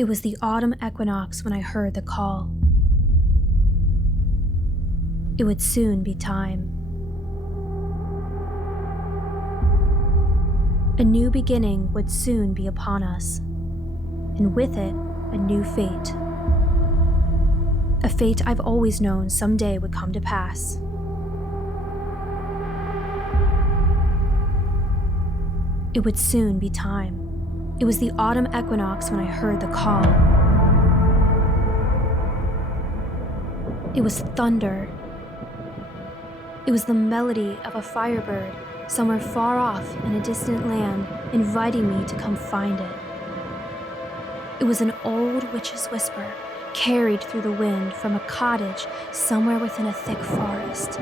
It was the autumn equinox when I heard the call. It would soon be time. A new beginning would soon be upon us, and with it, a new fate. A fate I've always known someday would come to pass. It would soon be time. It was the autumn equinox when I heard the call. It was thunder. It was the melody of a firebird somewhere far off in a distant land, inviting me to come find it. It was an old witch's whisper, carried through the wind from a cottage somewhere within a thick forest.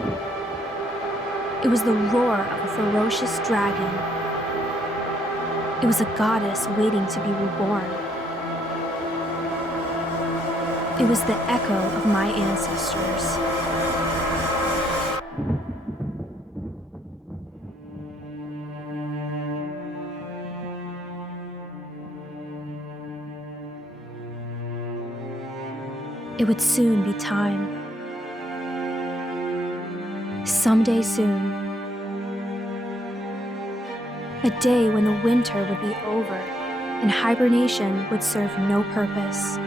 It was the roar of a ferocious dragon. It was a goddess waiting to be reborn. It was the echo of my ancestors. It would soon be time. Someday soon. A day when the winter would be over and hibernation would serve no purpose.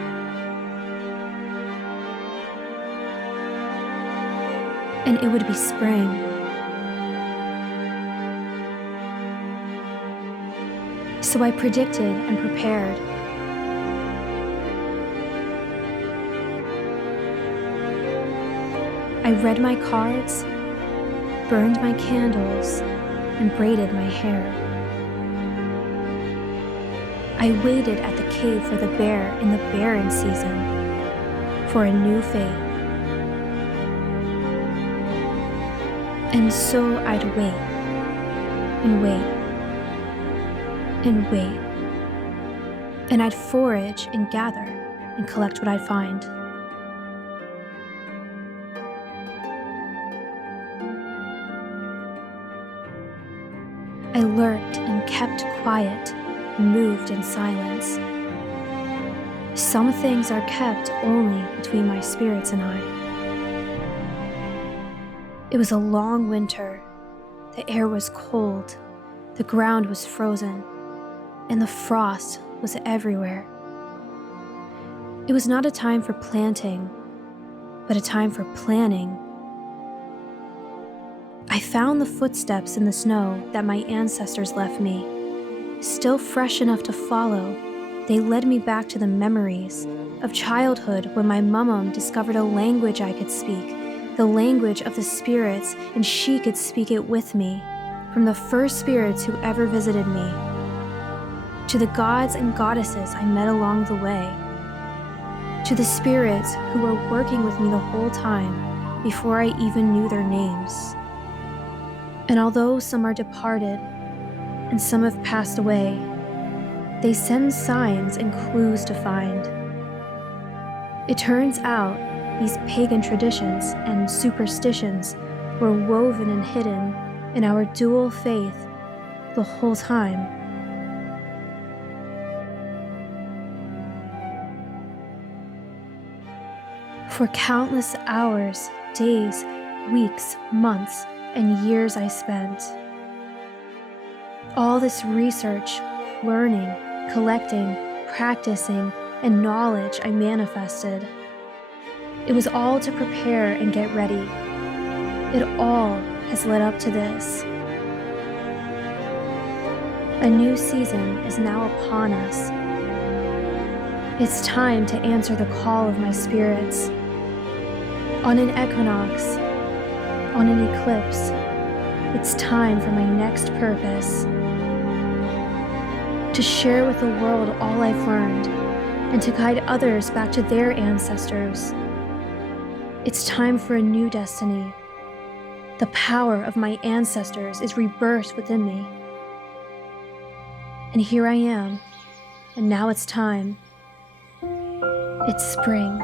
And it would be spring. So I predicted and prepared. I read my cards, burned my candles, and braided my hair. I waited at the cave for the bear in the barren season, for a new fate. And so I'd wait, and wait, and wait, and I'd forage and gather and collect what I'd find. I lurked and kept quiet, moved in silence. Some things are kept only between my spirits and I. It was a long winter. The air was cold, the ground was frozen, and the frost was everywhere. It was not a time for planting, but a time for planning. I found the footsteps in the snow that my ancestors left me. Still fresh enough to follow, they led me back to the memories of childhood when my mum discovered a language I could speak, the language of the spirits, and she could speak it with me, from the first spirits who ever visited me, to the gods and goddesses I met along the way, to the spirits who were working with me the whole time before I even knew their names. And although some are departed, and some have passed away, they send signs and clues to find. It turns out these pagan traditions and superstitions were woven and hidden in our dual faith the whole time. For countless hours, days, weeks, months, and years I spent. All this research, learning, collecting, practicing, and knowledge I manifested. It was all to prepare and get ready. It all has led up to this. A new season is now upon us. It's time to answer the call of my spirits. On an equinox, on an eclipse, it's time for my next purpose. To share with the world all I've learned, and to guide others back to their ancestors. It's time for a new destiny. The power of my ancestors is rebirthed within me. And here I am, and now it's time. It's spring.